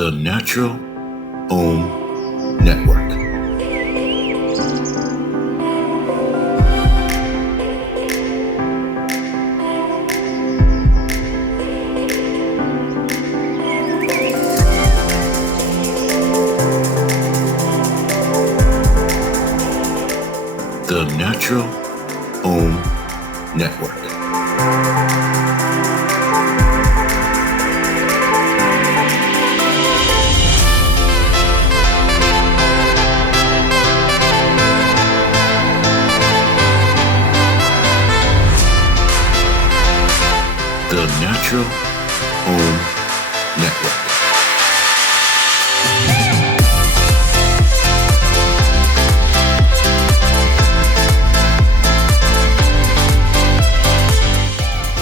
The Natural Home Network. The Natural Home Network. The Natural Home Network.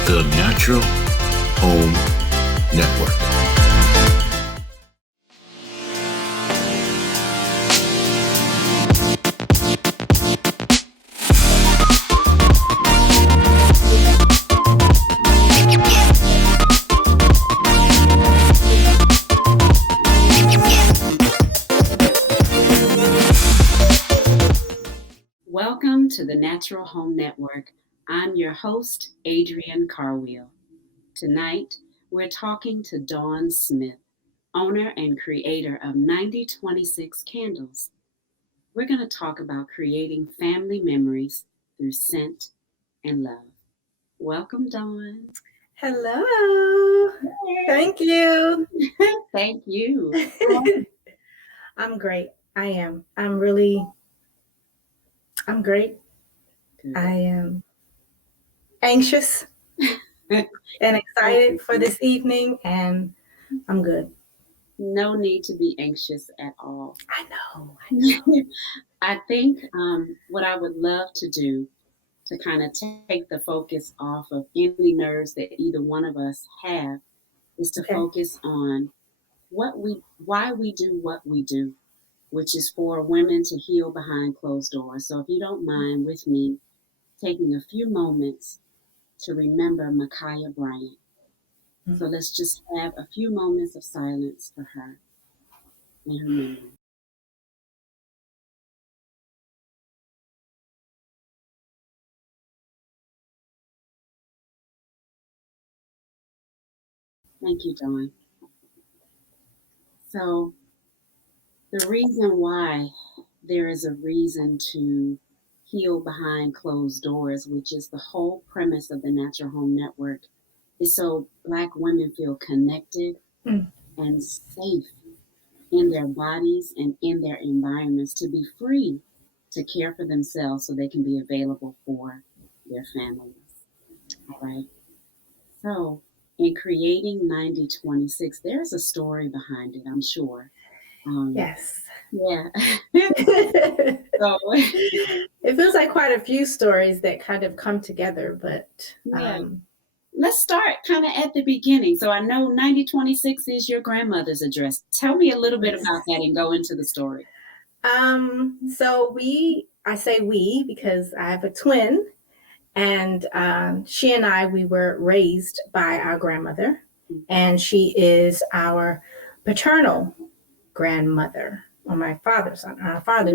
The Natural Home Network. Welcome to the Natural Home Network. I'm your host, Adrienne Carwheel. Tonight, we're talking to Dawn Smith, owner and creator of 90Twentysix Candles. We're going to talk about creating family memories through scent and love. Welcome, Dawn. Hello. Thank you. Thank you. I'm great. I am. I'm great. Good. I am anxious and excited for this evening, and I'm good. No need to be anxious at all. I know. I think what I would love to do to kind of take the focus off of any nerves that either one of us have is to Okay. focus on why we do what we do, which is for women to heal behind closed doors. So if you don't mind with me taking a few moments to remember Micaiah Bryant. So let's just have a few moments of silence for her and her memory. Thank you, Dawn. So the reason why there is a reason to heal behind closed doors, which is the whole premise of the Natural Home Network, is so Black women feel connected and safe in their bodies and in their environments to be free to care for themselves so they can be available for their families. All right. So in creating 90Twentysix, there's a story behind it, I'm sure. Yes. Yeah. So it feels like quite a few stories that kind of come together, but yeah. Let's start kind of at the beginning. So I know 90Twentysix is your grandmother's address. Tell me a little bit about that and go into the story. So I say we because I have a twin, and she and I, we were raised by our grandmother, and she is our paternal grandmother on our father's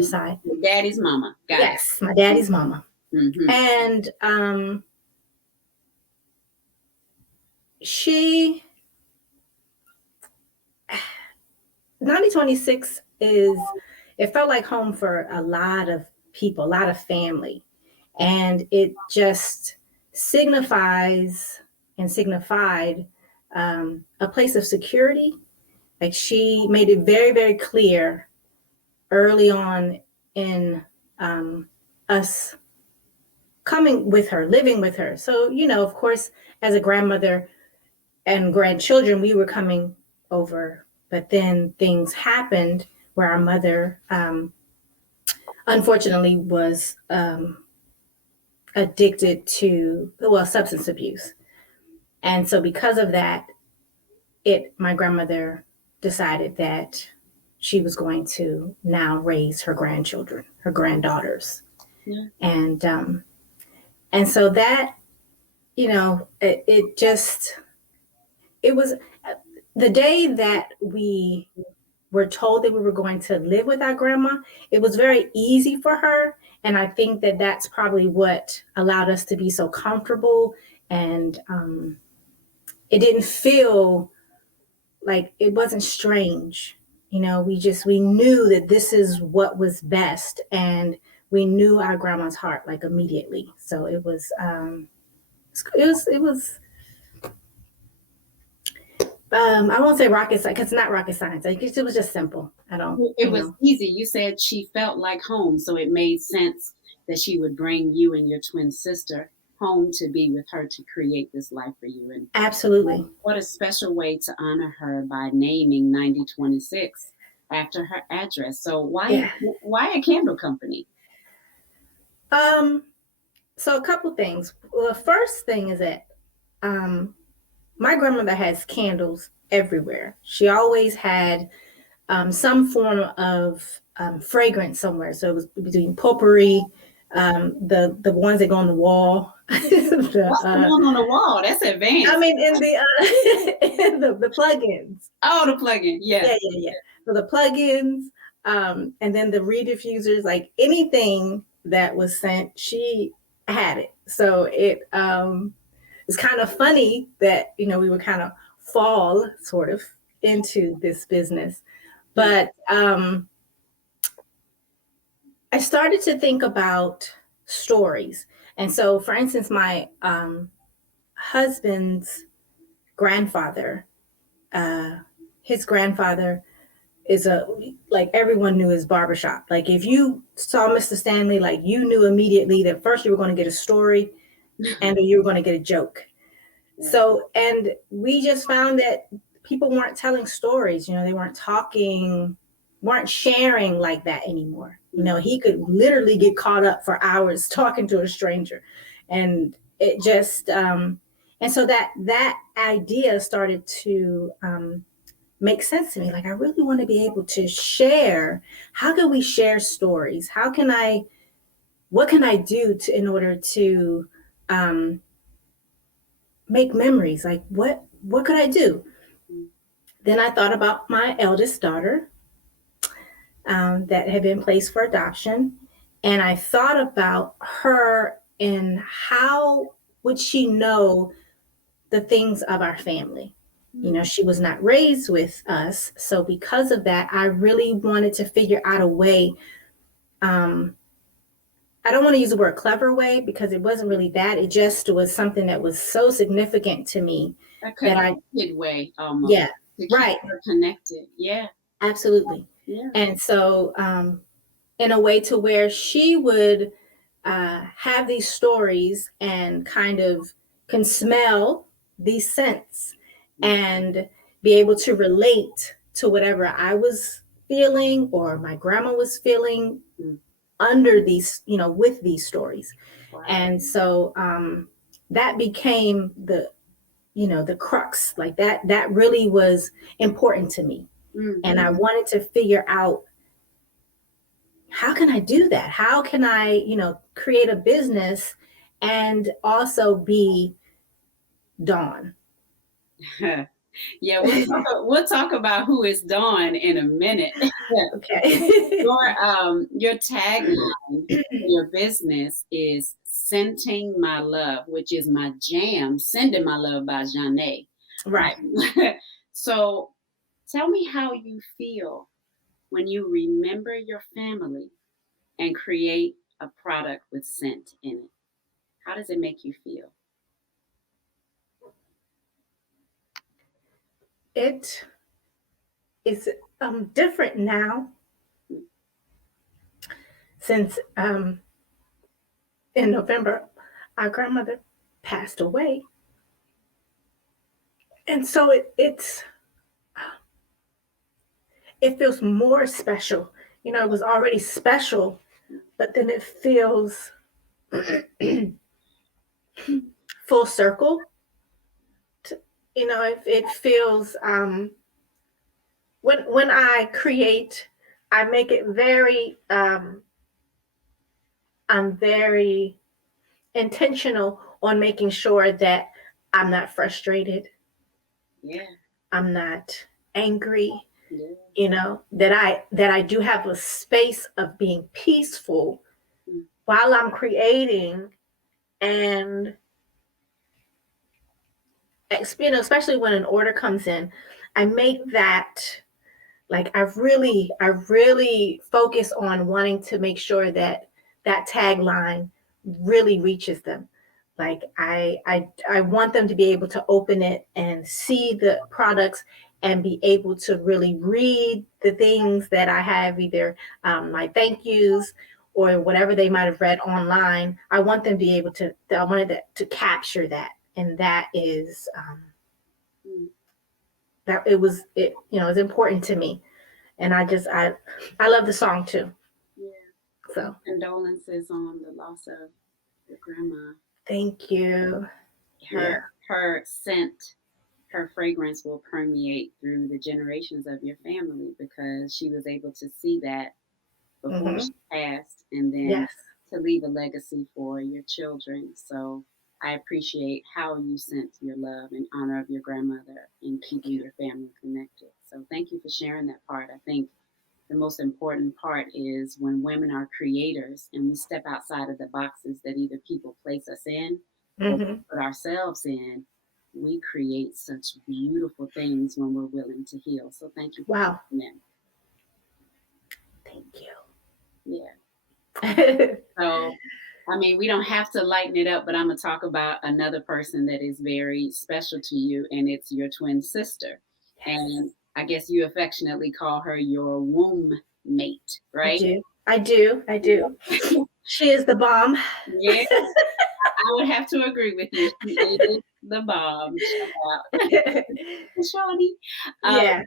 side. Your daddy's mama. Yes, my daddy's mama. Mm-hmm. And she 90Twentysix it felt like home for a lot of people, a lot of family. And it just signified a place of security. Like, she made it very, very clear early on in us coming with her, living with her. So, of course, as a grandmother and grandchildren, we were coming over. But then things happened where our mother, unfortunately, was addicted to, substance abuse. And so because of that, my grandmother decided that she was going to now raise her grandchildren, her granddaughters. Yeah. And so that, it was the day that we were told that we were going to live with our grandma, it was very easy for her. And I think that that's probably what allowed us to be so comfortable. And it didn't feel like, it wasn't strange. You know, we knew that this is what was best. And we knew our grandma's heart like immediately. So it was I won't say rocket science, because it's not rocket science. I guess it was just simple. It was easy. You said she felt like home, so it made sense that she would bring you and your twin sister home to be with her to create this life for you. And Absolutely. what a special way to honor her by naming 9026 after her address. So why a candle company? So a couple things. Well, the first thing is that my grandmother has candles everywhere. She always had some form of fragrance somewhere. So it was between potpourri, the ones that go on the wall. What's the one on the wall? That's advanced. I mean, in the plugins. Oh, the plugin. Yeah. So the plugins, and then the rediffusers, like anything that was sent, she had it. So it's kind of funny that, you know, we would kind of fall sort of into this business. But I started to think about stories. And so, for instance, my husband's grandfather, his grandfather is like everyone knew his barbershop. Like if you saw Mr. Stanley, like you knew immediately that first you were going to get a story and you were going to get a joke. So, and we just found that people weren't telling stories, you know, they weren't sharing like that anymore. You know, he could literally get caught up for hours talking to a stranger. And it just, and so that idea started to make sense to me. Like, I really want to be able to share. How can we share stories? What can I do in order to make memories? Like, what could I do? Then I thought about my eldest daughter that had been placed for adoption. And I thought about her and how would she know the things of our family. You know, she was not raised with us. So because of that, I really wanted to figure out a way. I don't want to use the word clever way because it wasn't really that. It just was something that was so significant to me. A connected way almost. Yeah, right. Her connected. Yeah. Absolutely. Yeah. And so in a way to where she would have these stories and kind of can smell these scents and be able to relate to whatever I was feeling or my grandma was feeling under these, you know, with these stories. Wow. And so that became the crux. Like that really was important to me. Mm-hmm. And I wanted to figure out, how can I do that? How can I, you know, create a business and also be Dawn? Yeah, we'll talk about who is Dawn in a minute. Okay. Your tagline for your business is Scenting My Love, which is my jam, Sending My Love by Janae. Right. So tell me how you feel when you remember your family and create a product with scent in it. How does it make you feel? It is different now, since in November our grandmother passed away, and so it feels more special. You know, it was already special, but then it feels full circle. You know, it feels when I create, I make it very I'm very intentional on making sure that I'm not frustrated. Yeah. I'm not angry, Yeah. that I do have a space of being peaceful Mm. while I'm creating. And especially when an order comes in, I make that, like, I really focus on wanting to make sure that that tagline really reaches them. Like, I want them to be able to open it and see the products and be able to really read the things that I have, either my thank yous or whatever they might have read online. I want them to be able to, I wanted to capture that. And that is, Mm. that it's important to me. And I love the song too. Yeah. So Condolences on the loss of your grandma. thank you. Yeah. Her scent, her fragrance will permeate through the generations of your family because she was able to see that before Mm-hmm. she passed, and then Yes. to leave a legacy for your children. So I appreciate how you sent your love in honor of your grandmother and Thank keeping you. your family connected. So thank you for sharing that part. I think the most important part is when women are creators and we step outside of the boxes that either people place us in or Mm-hmm. put ourselves in, we create such beautiful things when we're willing to heal. So thank you for Wow. sharing Thank that. Yeah. you. So, I mean, we don't have to lighten it up, but I'm going to talk about another person that is very special to you, and it's your twin sister. Yes. And I guess you affectionately call her your womb mate, I right? do. I do. I do. She is the bomb. Yeah, I would have to agree with you. She is the bomb. Shout out, Shawnee. Yeah,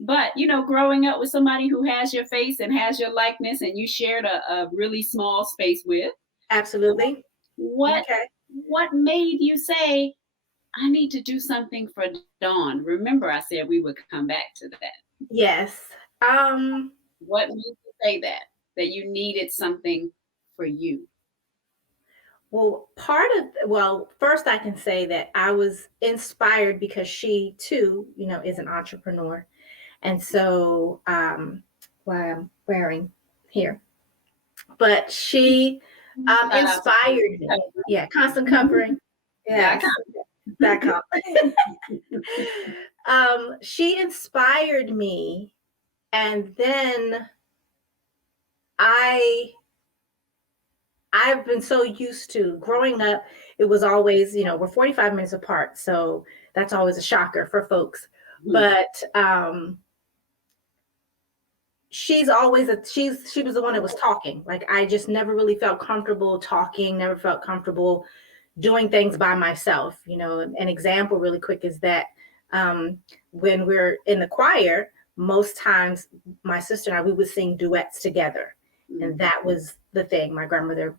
But growing up with somebody who has your face and has your likeness, and you shared a really small space with, absolutely. what Okay. what made you say, I need to do something for Dawn? Remember, I said we would come back to that. Yes. Um, What made you say that you needed something for you? well, first I can say that I was inspired because she too, is an entrepreneur. And so, why I'm wearing here, but she Shout out to inspired me. Yeah, constant covering. that. Yes, that count. She inspired me, and then I I've been so used to growing up. It was always, we're 45 minutes apart, so that's always a shocker for folks. But she's always she was the one that was talking. Like, I just never really felt comfortable talking, never felt comfortable doing things by myself. An example really quick is that when we're in the choir, most times my sister and I, we would sing duets together. And that was the thing. My grandmother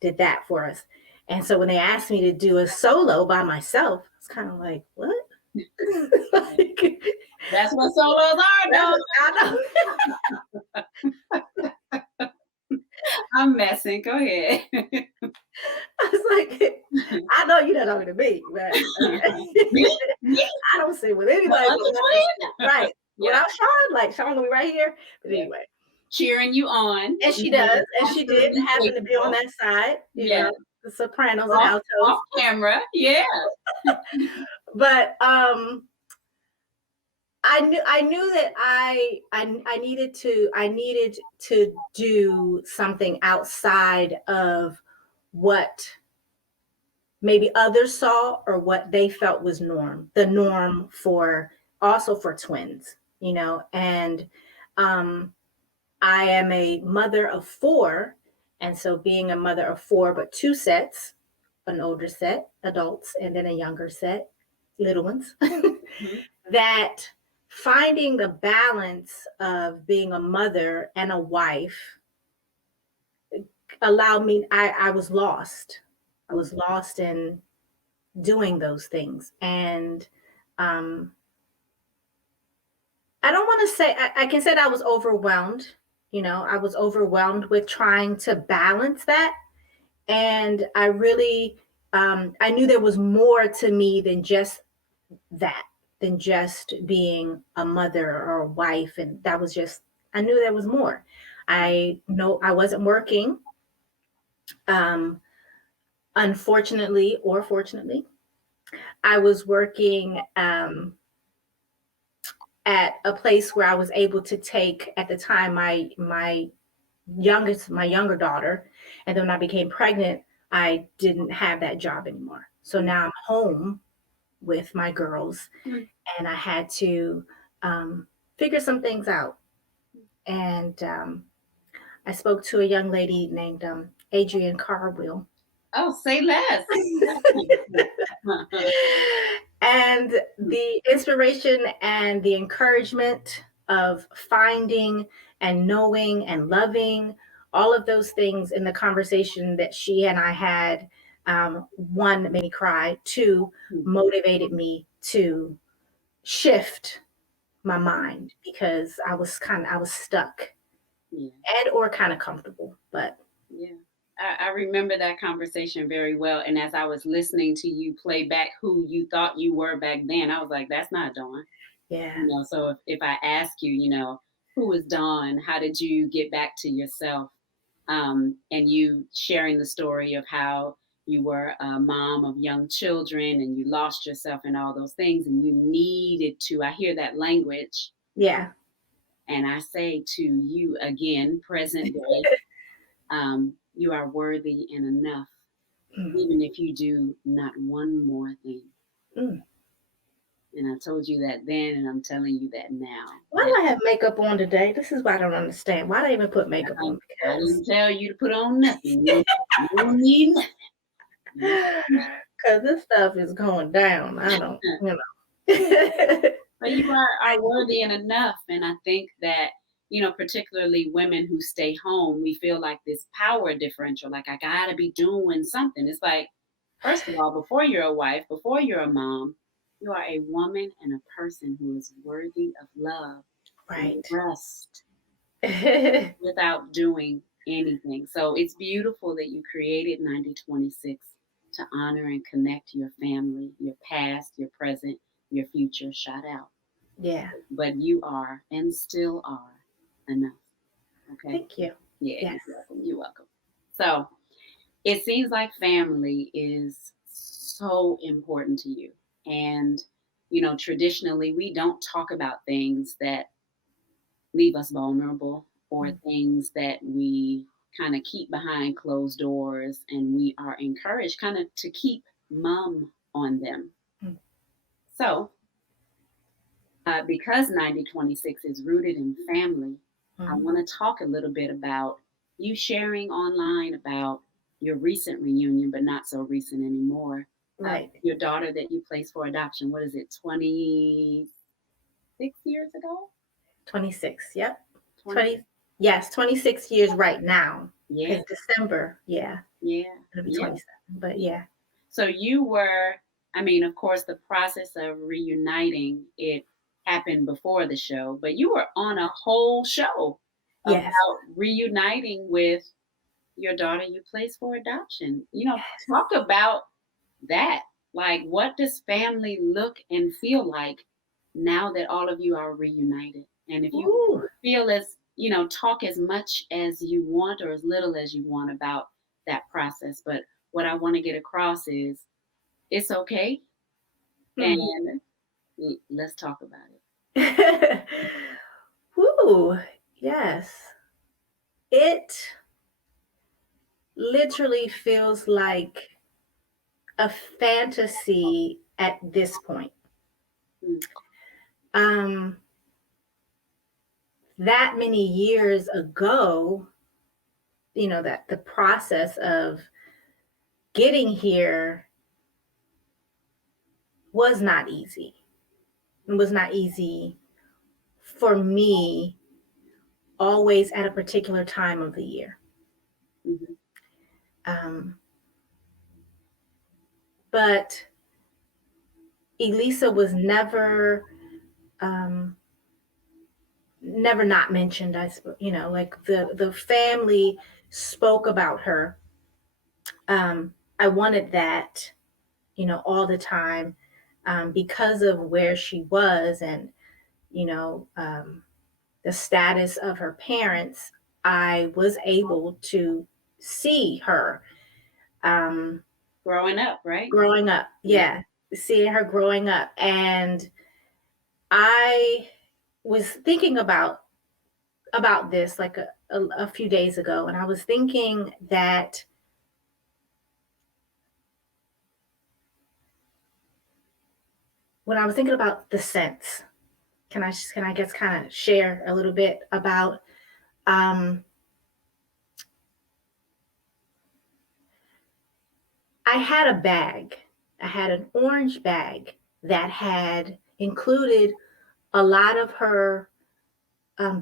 did that for us. And so when they asked me to do a solo by myself, it's kind of like, what? Like, That's what solos are, though. I know. I'm messing. Go ahead. I was like, I know you're not talking to me, but Me? I don't see with anybody. Right. Without Sean, like Sean will be right here. But anyway. Cheering you on. And she does. And she did happen to be on that side, the sopranos and altos. Off camera. Yeah. But I knew that I needed to do something outside of what maybe others saw or what they felt was the norm for twins, and I am a mother of four. And so being a mother of four, but two sets, an older set, adults, and then a younger set, little ones, that finding the balance of being a mother and a wife allowed me, I was lost. I was lost in doing those things. And I don't want to say, I can say that I was overwhelmed. I was overwhelmed with trying to balance that. And I really, I knew there was more to me than just that, than just being a mother or a wife. And that was just, I knew there was more. I know I wasn't working, um, unfortunately or fortunately. I was working at a place where I was able to take, at the time, my younger daughter, and then when I became pregnant, I didn't have that job anymore. So now I'm home with my girls, and I had to figure some things out. And I spoke to a young lady named Adrienne Carwill. Oh, say less. And the inspiration and the encouragement of finding and knowing and loving, all of those things in the conversation that she and I had, one, made me cry, two, motivated me to shift my mind, because I was stuck, and or kind of comfortable. But yeah, I remember that conversation very well. And as I was listening to you play back who you thought you were back then, I was like, that's not Dawn. yeah, So if I ask you, who is Dawn? How did you get back to yourself? And you sharing the story of how you were a mom of young children and you lost yourself and all those things, and you needed to, I hear that language. yeah. And I say to you again, present day, you are worthy and enough, even if you do not one more thing. And I told you that then, and I'm telling you that now. Why do I have makeup on today? This is why I don't understand. Why do I even put makeup on? I didn't tell you to put on nothing. You don't need nothing. Because this stuff is going down. I don't. But you are worthy and enough. And I think that, particularly women who stay home, we feel like this power differential, like I gotta be doing something. It's like, first of all, before you're a wife, before you're a mom, you are a woman and a person who is worthy of love, right, and rest without doing anything. So it's beautiful that you created 9026 to honor and connect your family, your past, your present, your future. Shout out. Yeah. But you are and still are enough. Okay. Thank you. Yeah, Yes. you're welcome. You're welcome. So it seems like family is so important to you. And, traditionally, we don't talk about things that leave us vulnerable or things that we kind of keep behind closed doors. And we are encouraged kind of to keep mum on them. So, because 9026 is rooted in family, I want to talk a little bit about you sharing online about your recent reunion, but not so recent anymore. Right. Your daughter that you placed for adoption, what is it, 26 years ago? 26, yep. 20? Yes, 26 years right now. Yeah. December, yeah. Yeah. It'll be 27, but yeah. So you were, of course, the process of reuniting, it happened before the show, but you were on a whole show Yes. about reuniting with your daughter you placed for adoption. Talk about that. Like, what does family look and feel like now that all of you are reunited? And if you feel as, talk as much as you want or as little as you want about that process. But what I want to get across is it's okay. And let's talk about it. Woo, yes. It literally feels like a fantasy at this point. That many years ago, that the process of getting here was not easy. It was not easy for me, always at a particular time of the year. But Elisa was never not mentioned. Like the family spoke about her. I wanted that, all the time. because of where she was and, the status of her parents, I was able to see her growing up, right? growing up. Yeah, seeing her growing up. And I was thinking about this like a few days ago, and I was thinking that when I was thinking about the scents, can I guess kind of share a little bit about I had a bag. I had an orange bag that had included a lot of her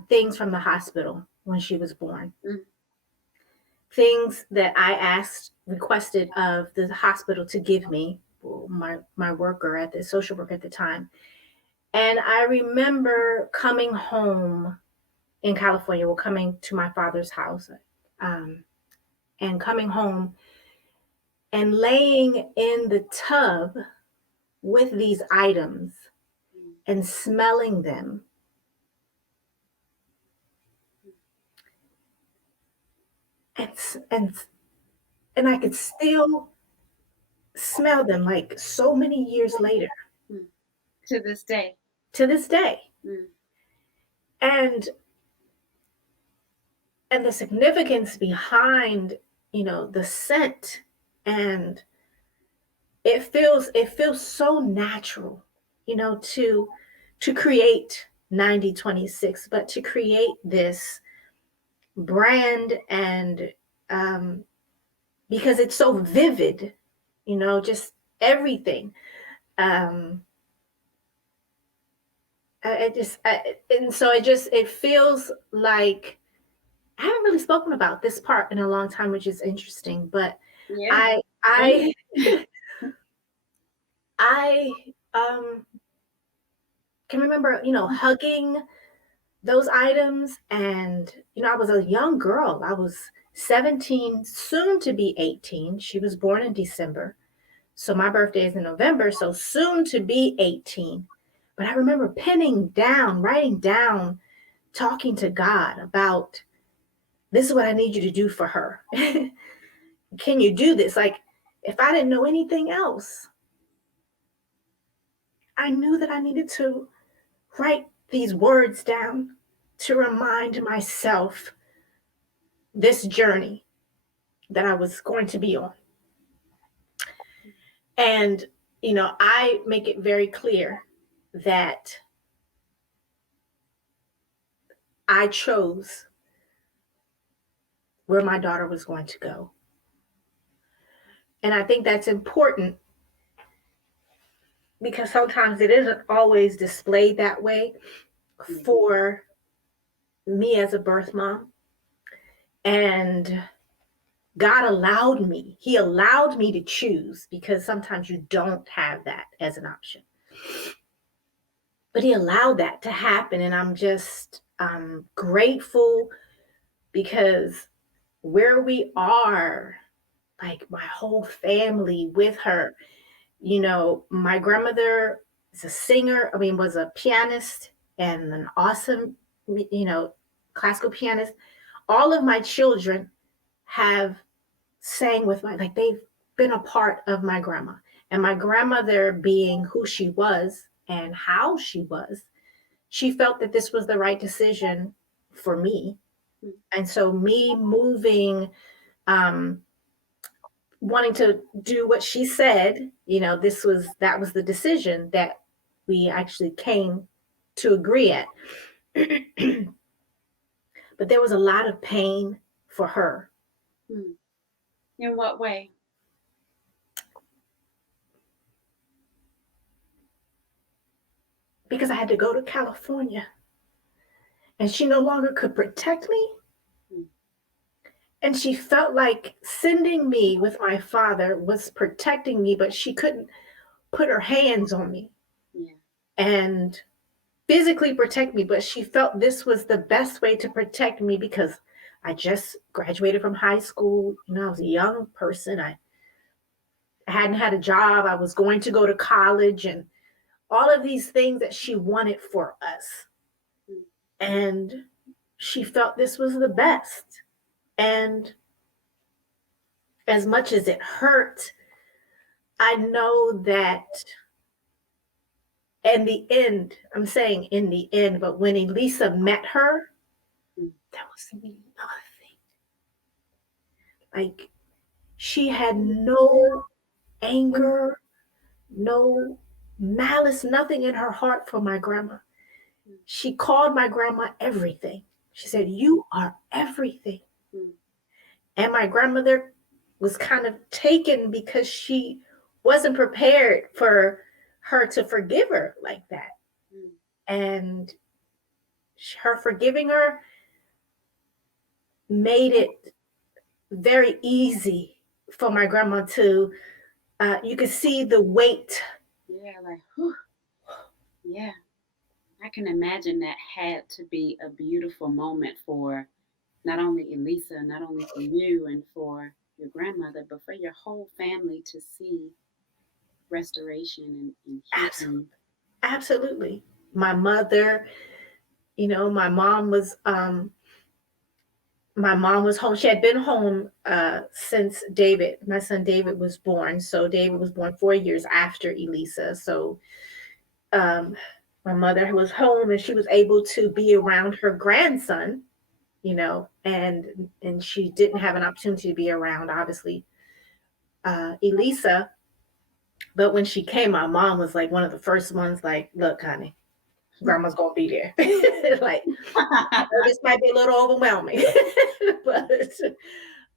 things from the hospital when she was born. Mm. Things that I requested of the hospital to give me, my worker at the social worker at the time. And I remember coming home in California, coming to my father's house, and coming home and laying in the tub with these items and smelling them. And and I could still smell them like so many years later. To this day. To this day. Mm. And the significance behind, the scent, and it feels so natural, to create 9026, but to create this brand, and because it's so vivid, just everything. And so it feels like I haven't really spoken about this part in a long time, which is interesting, but yeah. I can remember, hugging those items. And, I was a young girl. I was 17, soon to be 18. She was born in December. So my birthday is in November. So soon to be 18. But I remember writing down, talking to God about, this is what I need you to do for her. Can you do this? Like, if I didn't know anything else, I knew that I needed to write these words down to remind myself this journey that I was going to be on. And, I make it very clear that I chose where my daughter was going to go. And I think that's important because sometimes it isn't always displayed that way for me as a birth mom. And God He allowed me to choose, because sometimes you don't have that as an option. But He allowed that to happen. And I'm just grateful, because where we are, like my whole family with her, my grandmother is a singer, was a pianist and an awesome, classical pianist. All of my children have sang with they've been a part of my grandma. And my grandmother, being who she was and how she was, she felt that this was the right decision for me. And so me moving, wanting to do what she said, that was the decision that we actually came to agree at. But there was a lot of pain for her. In what way? Because I had to go to California and she no longer could protect me. And she felt like sending me with my father was protecting me, but she couldn't put her hands on me and physically protect me. But she felt this was the best way to protect me, because I just graduated from high school. I was a young person. I hadn't had a job. I was going to go to college, and all of these things that she wanted for us. And she felt this was the best. And as much as it hurt, I know that in the end, I'm saying in the end, but when Elisa met her, that was nothing. Like, she had no anger, no malice, nothing in her heart for my grandma. She called my grandma everything. She said, "You are everything." And my grandmother was kind of taken because she wasn't prepared for her to forgive her like that. And her forgiving her made it very easy for my grandma to, you could see the weight. Yeah, like, whew. Yeah. I can imagine that had to be a beautiful moment for not only Elisa, not only for you and for your grandmother, but for your whole family to see restoration and healing. Absolutely. My mother, my mom was home. She had been home since my son David was born. So David was born 4 years after Elisa. So my mother was home and she was able to be around her grandson, and she didn't have an opportunity to be around, obviously, Elisa. But when she came, my mom was like one of the first ones, like, "Look, honey, grandma's gonna be there." Like, this might be a little overwhelming, but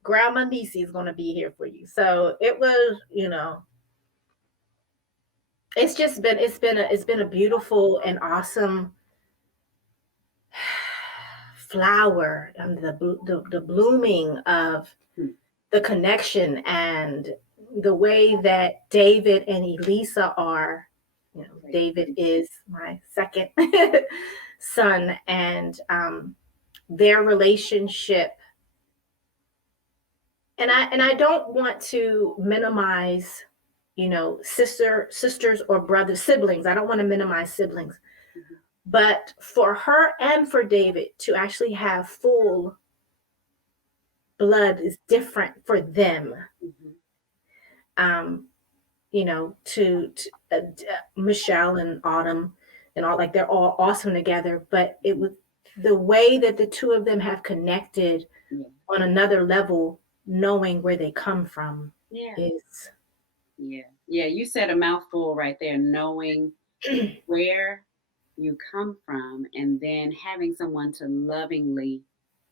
Grandma Nisi is gonna be here for you. So it was, it's been a beautiful and awesome flower, and the blooming of the connection and the way that David and Elisa are. David is my second son, and their relationship. And I don't want to minimize, sisters or brothers, siblings. I don't want to minimize siblings. But for her and for David to actually have full blood is different for them. To Michelle and Autumn and all, like, they're all awesome together. But it was the way that the two of them have connected on another level, knowing where they come from. Is you said a mouthful right there, knowing where you come from, and then having someone to lovingly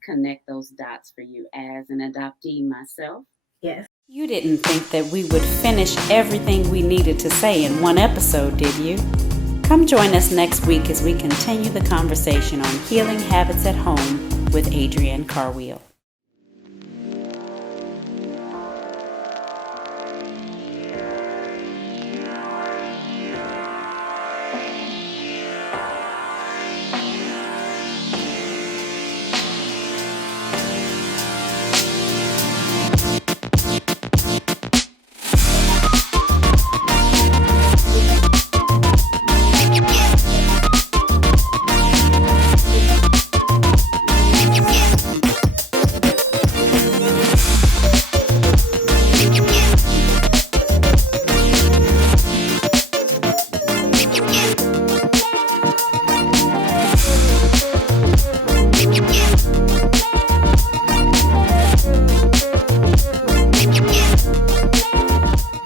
connect those dots for you. As an adoptee myself, yes. You didn't think that we would finish everything we needed to say in one episode, did you? Come join us next week as we continue the conversation on healing habits at home with Adrienne Carwheel.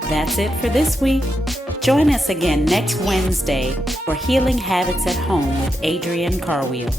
That's it for this week. Join us again next Wednesday for Healing Habits at Home with Adrienne Carwheel.